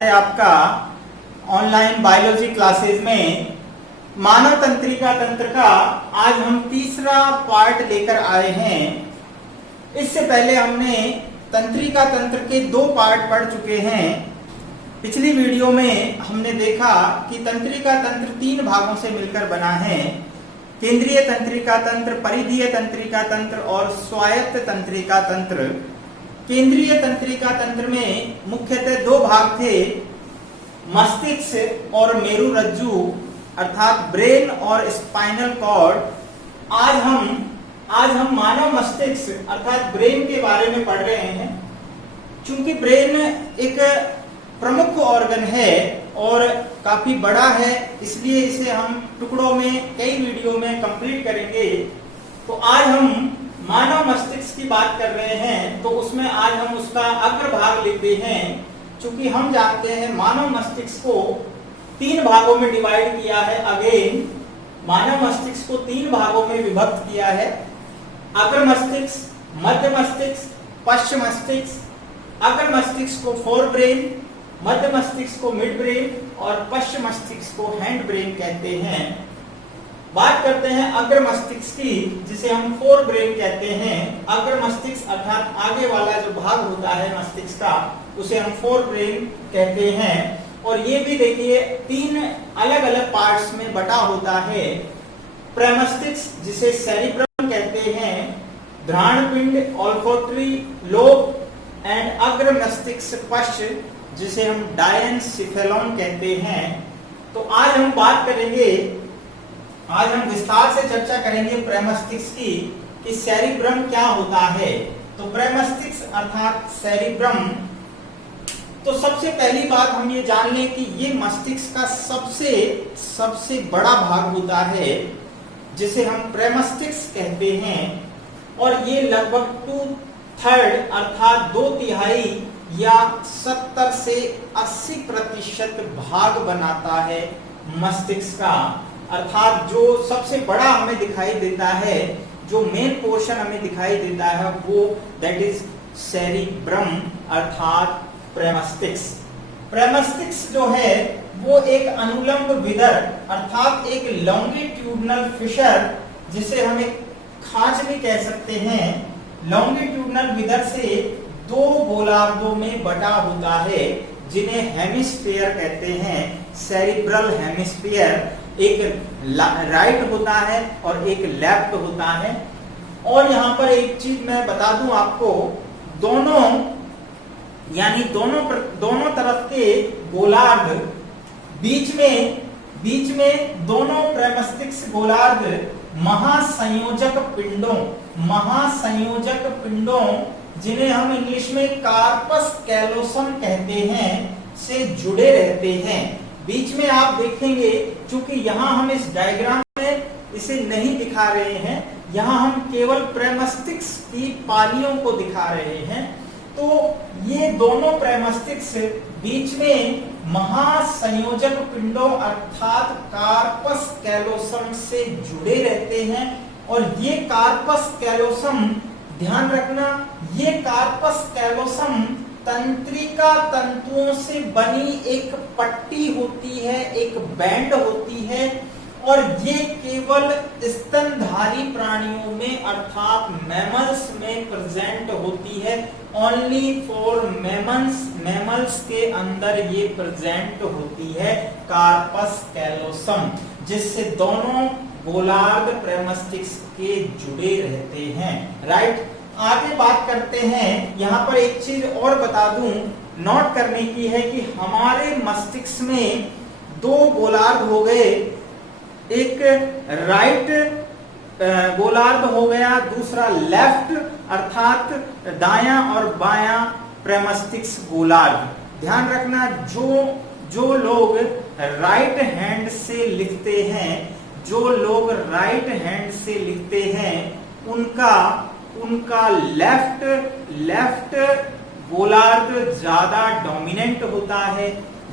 आपका online biology classes में मानव तंत्रिका तंत्र का आज हम तीसरा पार्ट लेकर आए हैं। इससे पहले हमने तंत्रिका तंत्र के दो पार्ट पढ़ चुके हैं। पिछली वीडियो में हमने देखा कि तंत्रिका तंत्र तीन भागों से मिलकर बना है: केंद्रीय तंत्रिका तंत्र, परिधीय तंत्रिका तंत्र और स्वायत्त तंत्रिका तंत्र। केंद्रीय तंत्रिका तंत्र में मुख्यतः दो भाग थे, मस्तिष्क और मेरुरज्जु अर्थात ब्रेन और स्पाइनल कॉर्ड। आज हम मानव मस्तिष्क अर्थात ब्रेन के बारे में पढ़ रहे हैं। चूंकि ब्रेन एक प्रमुख ऑर्गन है और काफी बड़ा है, इसलिए इसे हम टुकड़ों में कई वीडियो में कंप्लीट करेंगे। तो आज हम मानव मस्तिष्क की बात कर रहे हैं, तो उसमें आज हम उसका अग्रभाग लेते हैं। चूंकि हम जानते हैं मानव मस्तिष्क को तीन भागों में डिवाइड किया है। अगेन मानव मस्तिष्क को तीन भागों में विभक्त किया है: अग्र मस्तिष्क, मध्य मस्तिष्क, पश्च मस्तिष्क। अग्र मस्तिष्क को फोर ब्रेन, मध्य मस्तिष्क को मिड ब्रेन और पश्च मस्तिष्क को हैंड ब्रेन कहते हैं। बात करते हैं अग्र मस्तिष्क की, जिसे हम फोर ब्रेन कहते हैं। अग्र मस्तिष्क अर्थात आगे वाला जो भाग होता है मस्तिष्क का, उसे हम फोर ब्रेन कहते हैं। और ये भी देखिए तीन अलग अलग पार्ट्स में बटा होता है: प्रमस्तिष्क जिसे सेरिब्रम कहते हैं, घ्राणपिंड ऑल्फैक्टरी लोब एंड अग्र मस्तिष्क पश्च जिसे हम डायनसिफेलॉन कहते हैं। तो आज हम बात करेंगे, आज हम विस्तार से चर्चा करेंगे प्रमस्तिष्क की कि सेरिब्रम क्या होता है। तो प्रमस्तिष्क अर्थात सेरिब्रम, तो सबसे पहली बात हम ये जान लें कि ये मस्तिष्क का सबसे बड़ा भाग होता है, जिसे हम प्रमस्तिष्क कहते हैं। और ये लगभग 2/3 अर्थात 2/3 या 70 से 80% भाग बनाता है मस्तिष्क का। अर्थात जो सबसे बड़ा हमें दिखाई देता है, जो मेन पोर्शन हमें दिखाई देता है, वो दैट इज सेरिब्रम अर्थात प्रमस्तिष्क। प्रमस्तिष्क जो है वो एक अनुलंब विदर अर्थात एक लॉन्गिट्यूडनल फिशर, जिसे हम एक खांच भी कह सकते हैं, लॉन्गिट्यूडनल विदर से दो गोलार्धों में बटा होता है, जिन्हें हेमिस्फीयर कहते हैं। सेरिब्रल हेमिस्फीयर, एक राइट होता है और एक लेफ्ट होता है। और यहाँ पर एक चीज मैं बता दूं आपको, दोनों तरफ के गोलार्ध, बीच में दोनों प्रमस्तिष्क गोलार्ध महासंयोजक पिंडों जिन्हें हम इंग्लिश में कार्पस कैलोसम कहते हैं, से जुड़े रहते हैं। बीच में आप देखेंगे, चूंकि यहाँ हम इस डायग्राम में इसे नहीं दिखा रहे हैं, यहाँ हम केवल प्रमस्तिष्क की पालियों को दिखा रहे हैं। तो ये दोनों प्रमस्तिष्क बीच में महासंयोजक पिंडों अर्थात कार्पस कैलोसम से जुड़े रहते हैं। और ये कार्पस कैलोसम, ध्यान रखना, ये कार्पस कैलोसम तंत्रिका तंतुओं से बनी एक पट्टी होती है, एक बैंड होती है। और ये केवल स्तनधारी प्राणियों में अर्थात मैमल्स में प्रेजेंट होती है। ओनली फॉर मैमल्स के अंदर ये प्रेजेंट होती है कार्पस कैलोसम, जिससे दोनों गोलार्ध प्रमस्तिष्क के जुड़े रहते हैं। राइट, आगे बात करते हैं। यहाँ पर एक चीज और बता दूं, नोट करने की है कि हमारे मस्तिष्क में दो गोलार्ध हो गए, एक राइट गोलार्ध हो गया, दूसरा लेफ्ट अर्थात दायां और बायां प्रमस्तिष्क गोलार्ध। ध्यान रखना, जो लोग राइट हैंड से लिखते हैं, उनका लेफ्ट गोलार्ध ज्यादा डोमिनेंट होता है,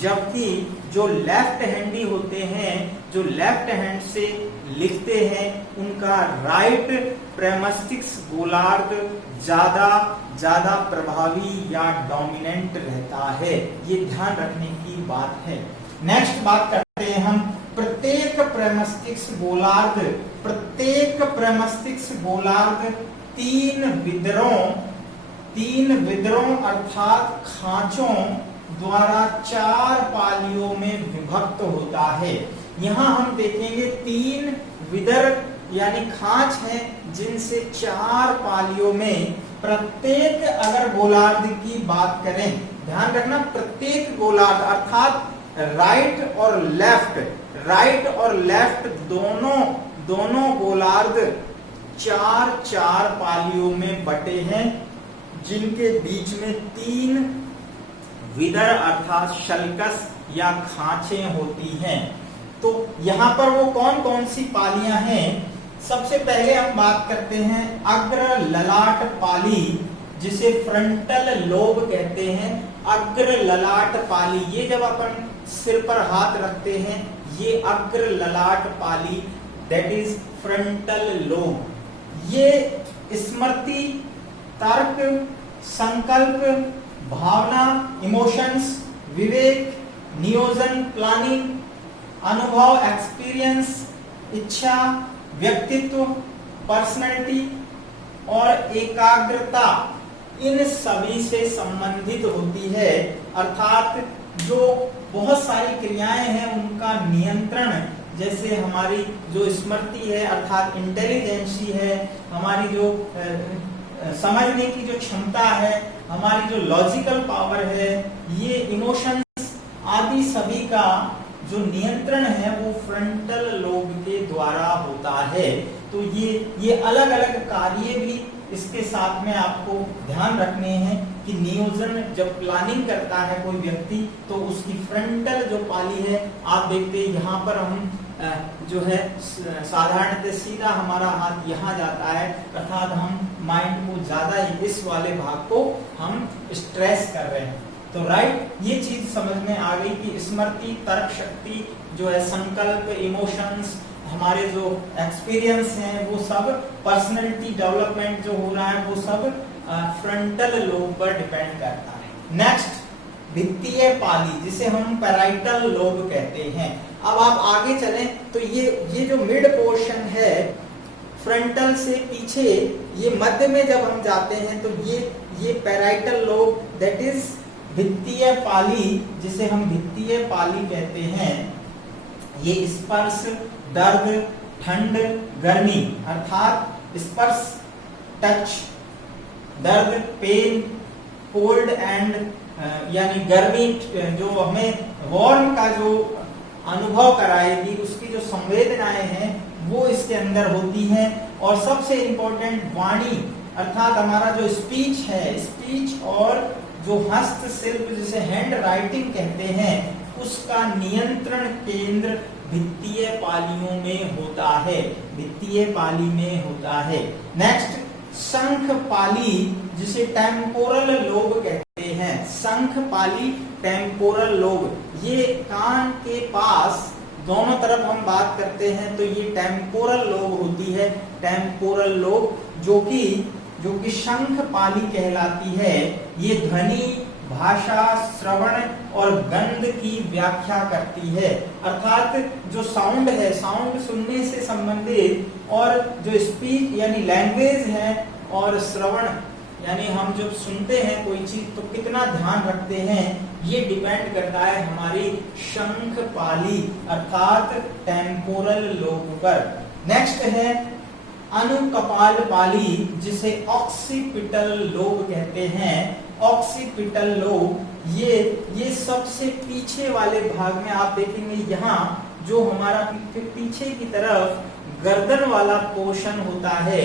जबकि जो लेफ्ट हैंडी होते हैं, जो लेफ्ट हैंड से लिखते हैं, उनका राइट प्रमस्तिष्क गोलार्ध ज्यादा प्रभावी या डोमिनेंट रहता है। ये ध्यान रखने की बात है। नेक्स्ट बात करते हैं हम प्रत्येक प्रेमस्टिक्स गोलार्ध तीन विदरों अर्थात खांचों द्वारा 4 पालियों में विभक्त होता है। यहाँ हम देखेंगे 3 विदर यानी खांच है जिनसे 4 पालियों में प्रत्येक, अगर गोलार्ध की बात करें, ध्यान रखना प्रत्येक गोलार्ध अर्थात राइट और लेफ्ट दोनों गोलार्ध 4 पालियों में बटे हैं, जिनके बीच में 3 विदर अर्थात शल्कस या खांचें होती हैं। तो यहाँ पर वो कौन कौन सी पालियां हैं? सबसे पहले हम बात करते हैं अग्र ललाट पाली, जिसे फ्रंटल लोब कहते हैं। अग्र ललाट पाली, ये जब अपन सिर पर हाथ रखते हैं, ये अग्र ललाट पाली, दैट इज फ्रंटल लोब। ये स्मृति, तर्क, संकल्प, भावना, इमोशंस, विवेक, नियोजन, प्लानिंग, अनुभव, एक्सपीरियंस, इच्छा, व्यक्तित्व, पर्सनैलिटी और एकाग्रता, इन सभी से संबंधित होती है। अर्थात जो बहुत सारी क्रियाएं हैं उनका नियंत्रण, जैसे हमारी जो स्मृति है अर्थात इंटेलिजेंसी है, हमारी जो समझने की जो क्षमता है, हमारी जो लॉजिकल पावर है, ये इमोशंस आदि सभी का जो नियंत्रण है वो फ्रंटल लोब के द्वारा होता है। तो ये अलग अलग कार्य भी इसके साथ में आपको ध्यान रखने हैं कि नियोजन जब प्लानिंग करता है कोई व्यक्ति तो उसकी फ्रंटल जो पाली है, आप देखते हैं यहाँ पर हम जो है साधारणतः सीधा हमारा हाथ यहाँ जाता है, अर्थात हम माइंड को ज्यादा इस वाले भाग को हम स्ट्रेस कर रहे हैं। तो राइट, ये चीज समझ में आ गई कि स्मृति, तर्क शक्ति जो है, संकल्प, इमोशंस, हमारे जो एक्सपीरियंस हैं वो सब, पर्सनैलिटी डेवलपमेंट जो हो रहा है वो सब फ्रंटल लोब पर डिपेंड करता है। नेक्स्ट भित्तीय पाली, जिसे हम पैराइटल लोब कहते हैं। अब आप आगे चलें तो ये जो मिड पोर्शन है फ्रंटल से पीछे, ये मध्य में जब हम जाते हैं तो ये पैराइटल लोब, दैट इज भित्तीय पाली, जिसे हम भित्तीय पाली कहते हैं। ये स्पर्श, दर्द, ठंड, गर्मी अर्थात स्पर्श, टच, दर्द, पेन, कोल्ड एंड यानी गर्मी जो हमें वार्म का जो अनुभव कराएगी, उसकी जो संवेदनाएं हैं वो इसके अंदर होती हैं। और सबसे इंपॉर्टेंट वाणी अर्थात हमारा जो स्पीच है, स्पीच और जो हस्तशिल्प जिसे हैंड राइटिंग कहते हैं, उसका नियंत्रण केंद्र भित्तीय पालियों में होता है, भित्तीय पाली में होता है। नेक्स्ट शंख पाली, जिसे टेम्पोरल लोब कहते हैं। शंख पाली, टेम्पोरल लोब, ये कान के पास दोनों तरफ हम बात करते हैं तो ये टेम्पोरल लोब होती है। टेम्पोरल लोब जो कि शंख पाली कहलाती है। ये ध्वनि, भाषा, श्रवण और गंध की व्याख्या करती है। अर्थात जो साउंड है, साउंड सुनने से संबंधित, और जो स्पीच यानी लैंग्वेज है, और श्रवण यानी हम जब सुनते हैं कोई चीज तो कितना ध्यान रखते हैं, ये डिपेंड करता है हमारी शंख पाली अर्थात टेम्पोरल लोब पर। नेक्स्ट है अनुकपाल पाली, जिसे ऑक्सीपिटल लोब कहते हैं। ऑक्सीपिटल लोब ये सबसे पीछे वाले भाग में आप देखेंगे, यहाँ जो हमारा पीछे की तरफ गर्दन वाला पोर्शन होता है,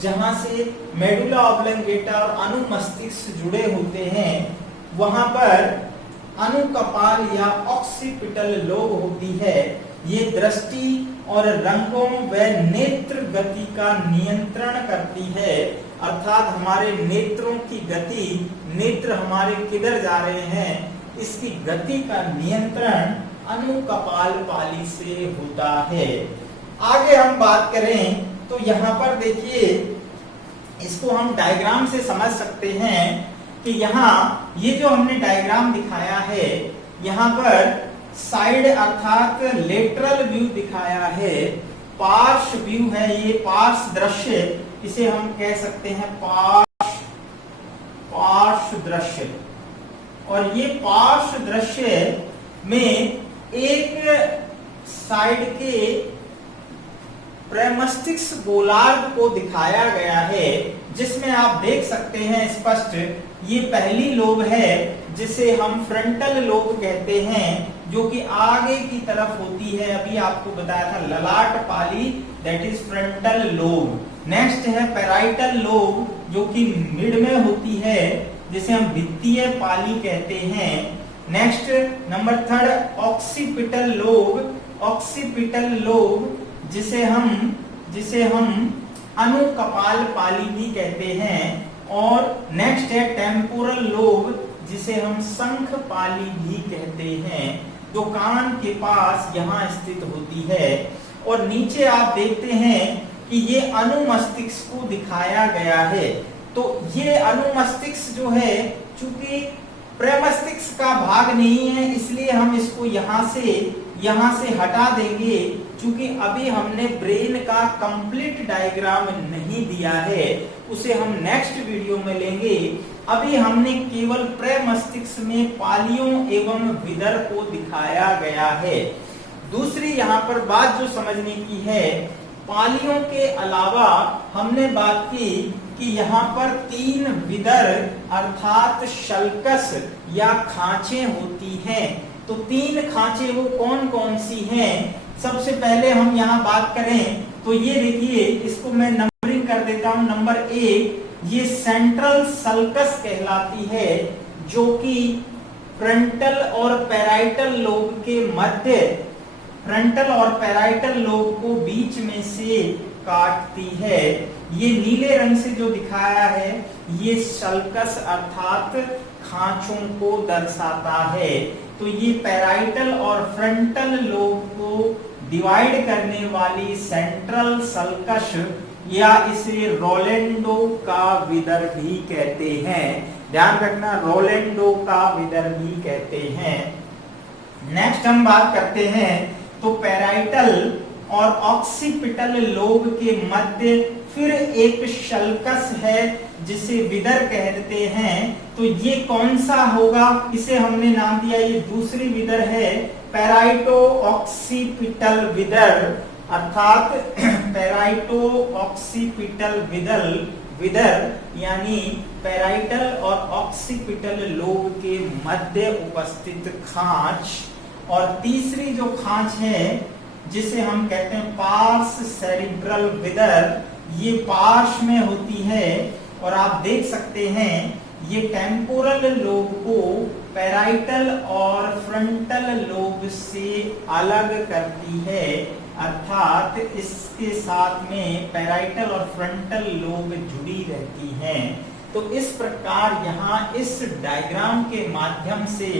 जहां से मेडुला ऑब्लंगेटा और अनुमस्तिष्क जुड़े होते हैं, वहां पर अनुकपाल या ऑक्सीपिटल लोब होती है। ये दृष्टि और रंगों व नेत्र गति का नियंत्रण करती है। अर्थात हमारे नेत्रों की गति, नेत्र हमारे किधर जा रहे हैं, इसकी गति का नियंत्रण अनुकपाल पाली से होता है। आगे हम बात करें तो यहाँ पर देखिए इसको हम डायग्राम से समझ सकते हैं कि यहाँ ये जो हमने डायग्राम दिखाया है, यहाँ पर साइड अर्थात लेटरल व्यू दिखाया है, पार्श्व व्यू है, ये पार्श्व दृश्य, इसे हम कह सकते हैं पार्श्व दृश्य। और ये पार्श्व दृश्य में एक साइड के प्रेमस्टिक्स गोलार्ध को दिखाया गया है, जिसमें आप देख सकते हैं स्पष्ट, ये पहली लोब है जिसे हम फ्रंटल लोब कहते हैं, जो कि आगे की तरफ होती है। अभी आपको बताया था ललाट पाली, that is frontal lobe. Next है पैराइटल लोब, जो कि मिड में होती है, जिसे हम वित्तीय पाली कहते हैं। Next number 3 occipital lobe, occipital lobe जिसे हम अनुकपाल पाली भी कहते हैं। और नेक्स्ट है टेम्पोरल लोब, जिसे हम शंख पाली भी कहते हैं, जो कान के पास यहाँ स्थित होती है। और नीचे आप देखते हैं कि ये अनुमस्तिष्क को दिखाया गया है। तो ये अनुमस्तिष्क जो है, चूंकि प्रेमस्तिष्क का भाग नहीं है, इसलिए हम इसको यहाँ से हटा देंगे, क्योंकि अभी हमने ब्रेन का कंप्लीट डायग्राम नहीं दिया है, उसे हम नेक्स्ट वीडियो में लेंगे। अभी हमने केवल प्रेमस्तिष्क में पालियों एवं विदर को दिखाया गया है। दूसरी यहाँ पर बात जो समझने की है, पालियों के अलावा हमने बात की कि यहाँ पर 3 विदर अर्थात शल्कस या खांचे होती हैं। तो 3 खांचे वो कौन कौन सी हैं? सबसे पहले हम यहाँ बात करें तो ये देखिए, इसको मैं नंबरिंग कर देता हूँ। नंबर 1 ये सेंट्रल सल्कस कहलाती है, जो कि फ्रंटल और पैराइटल लोब के मध्य, फ्रंटल और पैराइटल लोब को बीच में से काटती है। ये नीले रंग से जो दिखाया है, ये सल्कस अर्थात खांचों को दर्शाता है। तो ये पैराइटल और फ्रंटल लोब को डिवाइड करने वाली सेंट्रल सल्कस, या इसे रोलेंडो का विदर भी कहते हैं। ध्यान रखना, रोलेंडो का विदर भी कहते हैं। नेक्स्ट हम बात करते हैं तो पैराइटल और ऑक्सीपिटल लोब के मध्य फिर एक शल्कस है, जिसे विदर कहते हैं। तो ये कौन सा होगा? इसे हमने नाम दिया, ये दूसरी विदर है, पैराइटो ऑक्सीपिटल विदर, अर्थात पैराइटो ऑक्सीपिटल विदर यानी पैराइटल और ऑक्सीपिटल लोब के मध्य उपस्थित खांच। और तीसरी जो खांच है, जिसे हम कहते हैं पार्श सेरिब्रल विदर, ये पार्श में होती है। और आप देख सकते हैं ये टेम्पोरल लोब को पैराइटल और फ्रंटल लोब से अलग करती है, अर्थात इसके साथ में पैराइटल और फ्रंटल लोब जुड़ी रहती हैं। तो इस प्रकार यहाँ इस डायग्राम के माध्यम से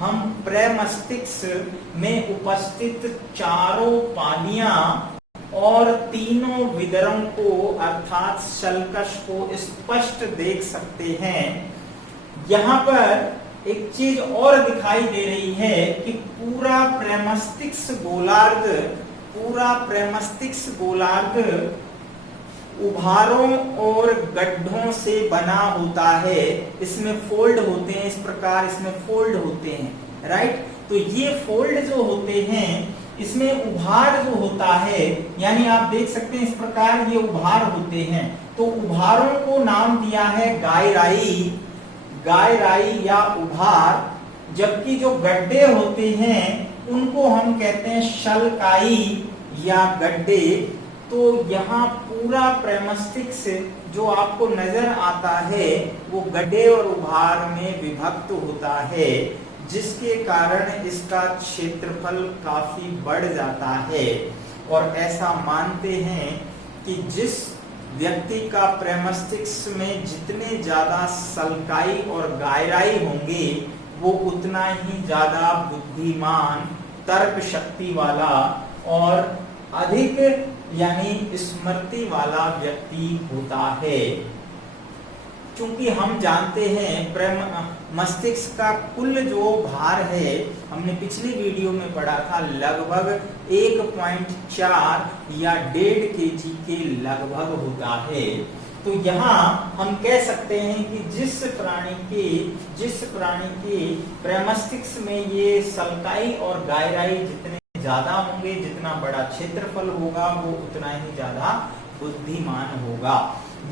हम प्रेमस्तिष्क में उपस्थित चारों पालियां और तीनों विदरों को अर्थात शल्कस को स्पष्ट देख सकते हैं। यहाँ पर एक चीज और दिखाई दे रही है कि पूरा प्रेमस्तिष्क गोलार्ध उभारों और गड्ढों से बना होता है। इसमें फोल्ड होते हैं, इस प्रकार इसमें फोल्ड होते हैं, राइट। तो ये फोल्ड जो होते हैं, इसमें उभार जो होता है, यानी आप देख सकते हैं इस प्रकार ये उभार होते हैं। तो उभारों को नाम दिया है गायराई या उभार, जबकि जो गड्ढे होते हैं उनको हम कहते हैं शल्काई या गड्ढे। तो यहाँ पूरा प्रेमस्तिष्क जो आपको नजर आता है वो गड्ढे और उभार में विभक्त होता है, जिसके कारण इसका क्षेत्रफल काफी बढ़ जाता है। और ऐसा मानते हैं कि जिस व्यक्ति का प्रेमस्तिष्क में जितने ज्यादा सल्काई और गायराई होंगे, वो उतना ही ज्यादा बुद्धिमान, तर्क शक्ति वाला और अधिक यानी स्मृति वाला व्यक्ति होता है। चूंकि हम जानते हैं मस्तिष्क का कुल जो भार है, हमने पिछली वीडियो में पढ़ा था, लगभग 1.4 या 1.5 kg के लगभग होता है। तो यहाँ हम कह सकते हैं कि जिस प्राणी के प्रमस्तिष्क में ये सल्काई और गायराई जितने ज्यादा होंगे, जितना बड़ा क्षेत्रफल होगा, वो उतना ही ज्यादा बुद्धिमान होगा।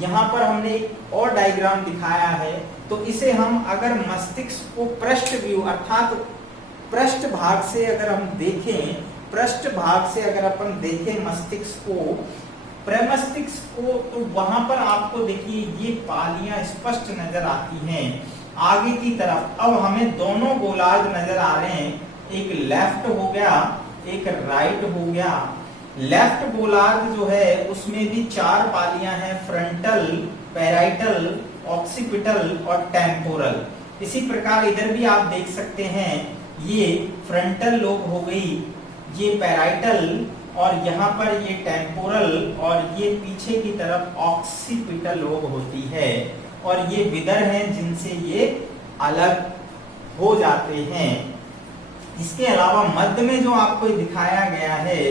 यहाँ पर हमने एक और डायग्राम दिखाया है, तो इसे हम अगर मस्तिष्क को पृष्ठ व्यू अर्थात पृष्ठ भाग से अगर हम देखें, पृष्ठ भाग से अगर अपन देखें मस्तिष्क को, प्रमस्तिष्क को, तो वहां पर आपको देखिए ये पालियां स्पष्ट नजर आती हैं आगे की तरफ। अब हमें दोनों गोलार्ध नजर आ रहे हैं, एक लेफ्ट हो गया, एक राइट हो गया। लेफ्ट गोलार्ध जो है उसमें भी 4 पालियां हैं, फ्रंटल, पैराइटल, ऑक्सीपिटल और टेम्पोरल। इसी प्रकार इधर भी आप देख सकते हैं, ये फ्रंटल लोब हो गई, ये पैराइटल, और यहाँ पर ये टेम्पोरल, और ये पीछे की तरफ ऑक्सीपिटल लोब होती है, और ये विदर हैं जिनसे ये अलग हो जाते हैं। इसके अलावा मध्य में जो आपको दिखाया गया है,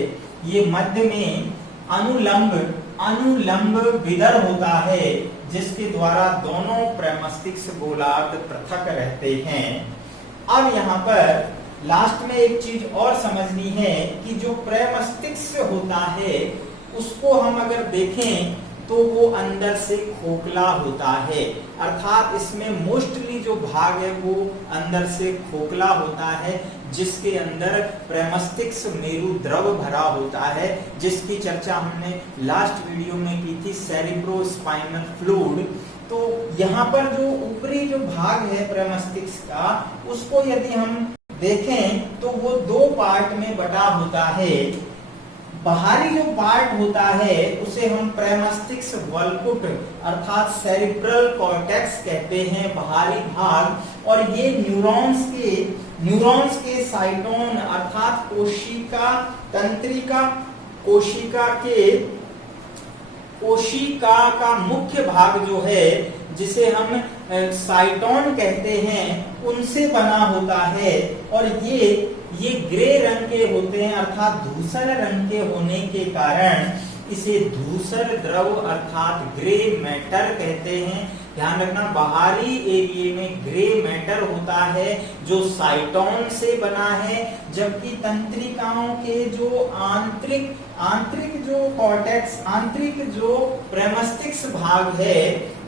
ये मध्य में अनुलंब विदर होता है, जिसके द्वारा दोनों प्रमस्तिष्क गोलार्ध पृथक रहते हैं। अब यहाँ पर लास्ट में एक चीज और समझनी है कि जो प्रमस्तिष्क होता है उसको हम अगर देखें तो वो अंदर से खोखला होता है, अर्थात इसमें मोस्टली जो भाग है वो अंदर से खोखला होता है, जिसके अंदर प्रमस्तिष्क मेरु द्रव भरा होता है, जिसकी चर्चा हमने लास्ट वीडियो में की थी, सेरिब्रोस्पाइनल फ्लूइड। तो यहाँ पर जो ऊपरी जो भाग है प्रमस्तिष्क का, उसको यदि हम देखें तो वो 2 पार्ट में बटा होता है। बाहरी जो पार्ट होता है उसे हम प्रमस्तिष्क वल्कुट अर्थात सेरिब्रल कॉर्टेक्स कहते हैं, बाहरी भाग, और ये न्यूरॉन्स के साइटोन अर्थात कोशिका तंत्रिका, कोशिका का मुख्य भाग जो है जिसे हम साइटोन कहते हैं, उनसे बना होता है, और ये ग्रे रंग के होते हैं, अर्थात धूसर रंग के होने के कारण इसे धूसर द्रव अर्थात ग्रे मैटर कहते हैं। ध्यान रखना, बाहरी एरिया में ग्रे मैटर होता है जो साइटोन से बना है, जबकि तंत्रिकाओं के जो आंतरिक जो कॉर्टेक्स, आंतरिक जो प्रमस्तिष्क भाग है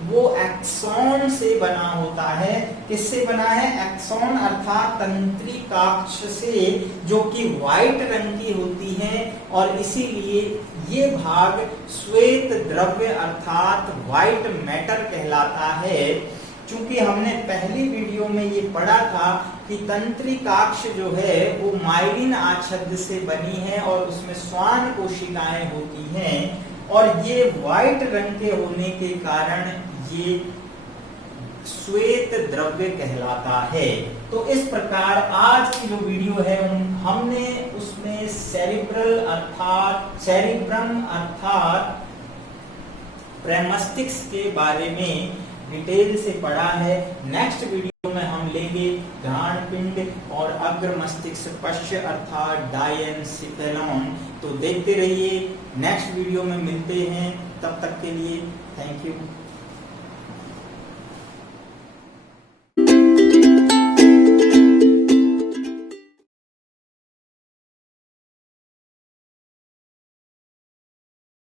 वो एक्सॉन से बना होता है। किससे बना है? एक्सॉन अर्थात तंत्रिकाक्ष से, जो कि व्हाइट रंग की होती है, और इसीलिए ये भाग श्वेत द्रव्य अर्थात व्हाइट मैटर कहलाता है। चूंकि हमने पहली वीडियो में ये पढ़ा था कि तंत्रिकाक्ष जो है वो माइलिन आच्छादित से बनी है और उसमें श्वान कोशिकाएं होती हैं, और ये व्हाइट रंग के होने के कारण ये श्वेत द्रव्य कहलाता है। तो इस प्रकार आज की जो वीडियो है हमने उसमें सेरिब्रम अर्थात प्रमस्तिष्क के बारे में डिटेल से पढ़ा है। नेक्स्ट वीडियो में हम लेंगे घ्राण पिंड और अग्र मस्तिष्क पश्च अर्थात डायनसिफेलॉन। तो देखते रहिए, नेक्स्ट वीडियो में मिलते हैं, तब तक के लिए थैंक यू।